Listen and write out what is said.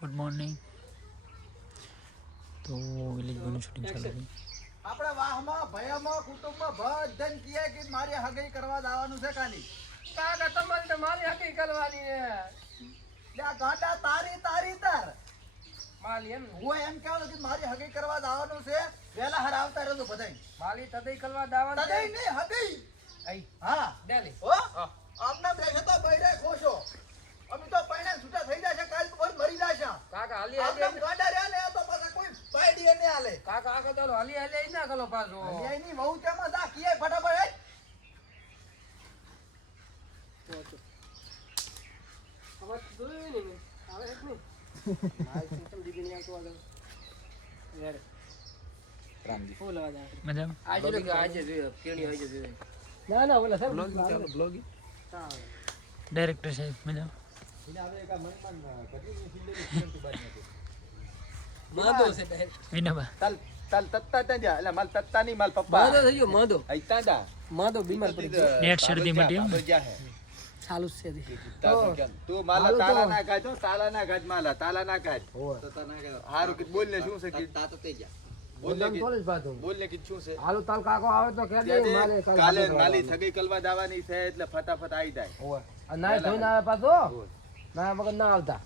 Good morning. તો village બોયનું shooting ચાલુ છે. આપણે વાહમાં ભયામાં કુટુંબમાં બધાને કહે કે મારી હગઈ કરવા જવાનું છે કાલી. કાકા તમારે તો મારી હકી કરવાની છે. લ્યા ગાંડા તારી તાર માલી એમ હું એમ કહેવાનું કે મારી હગઈ કરવા જવાનું છે. વહેલા હર આવતા રહેજો બધાય. માલી તદઈ કરવા દાવા તદઈ નહીં હગઈ. આઈ હા ડેલી હો આપના દેખે તો બૈરે ખોશો. અમે તો પૈણા છૂટા થઈ જશે કાલ તો મરી જશે. કાકા હાલી આપણે હાલી ગાંડા રહ્યા ને તો પાછા કોઈ પાઈડીએ ને આલે. કાકા આગળ ચાલો હાલી હાલી ના કરો પાછો ન્યાય ની વહુ તેમાં દા કીએ ફટાફટ. અવાજ જોયો ને મેં આવે એક નહીં મારી સિસ્ટમ ડીબી ની આવતો આગળ યાર રામજી ફૂલ અવાજ આવે મજામાં? આજે લોકો આજે જોયો કેણી આજે જોયો ના ના ઓલા સર બ્લોગિંગ ડાયરેક્ટર સાહેબ મજામાં? માદો છે ડાયરેક્ટ વિનાબા તલ તત્તા ત્યાં જા એટલે માલ તત્તા નહીં માલ પપ્પા માદો થઈ ગયો માદો આઈતા જા માદો બીમાર પડી ગયો નેટ શરદી મટી એમ? ચાલુ છે તું માલા તાલા ના કાઢ તાલા ના કાઢ માલા તાલા ના કાઢ હારું કે બોલ ને શું છે કે તાતો તે જા બોલ ને બોલ ને કે શું છે હાલો તાલ કાકો આવે તો કે દે મારે કાલે માલી સગઈ કલવા દાવાની છે એટલે ફટાફટ આવી જાય ના ધોઈને આવે પાછો ના મગર ના આવતા